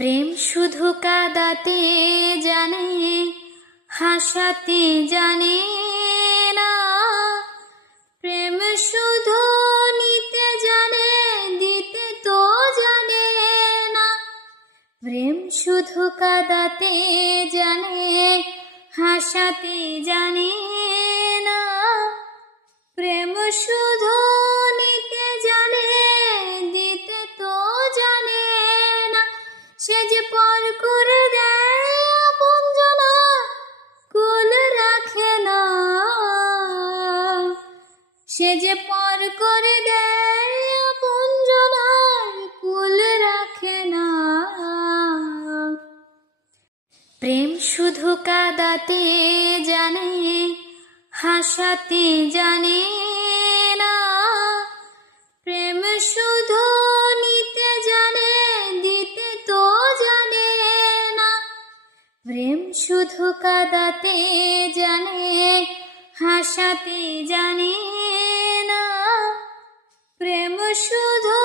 প্রেম শুধু কাঁদাতে জানে, হাসাতে জানে না। প্রেম শুধু নিতে জানে, দিতে তো জানে না। প্রেম শুধু কাঁদাতে জানে, হাসাতে জানে না। প্রেম শুধু নিতে জানে, দিতে তো জানে না। সে যে পর করে দেয় আপনজনা, কুল রাখে না। সে যে পর করে দেয় আপনজনার, কুল রাখে না। প্রেম শুধু কাঁদাতে জানে, হাসাতে জানে না। প্রেম শুধু নিতে জানে, দিতে তো জানে না। প্রেম শুধু কাঁদাতে জানে, হাসাতে জানে না। প্রেম শুধু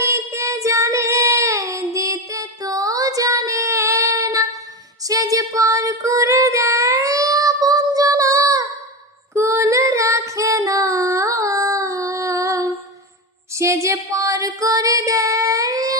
নিতে জানে, দিতে তো জানে না। সে যে পর করে দেয় আপনজনা, কুল রাখে না। সে যে পর করে দেয়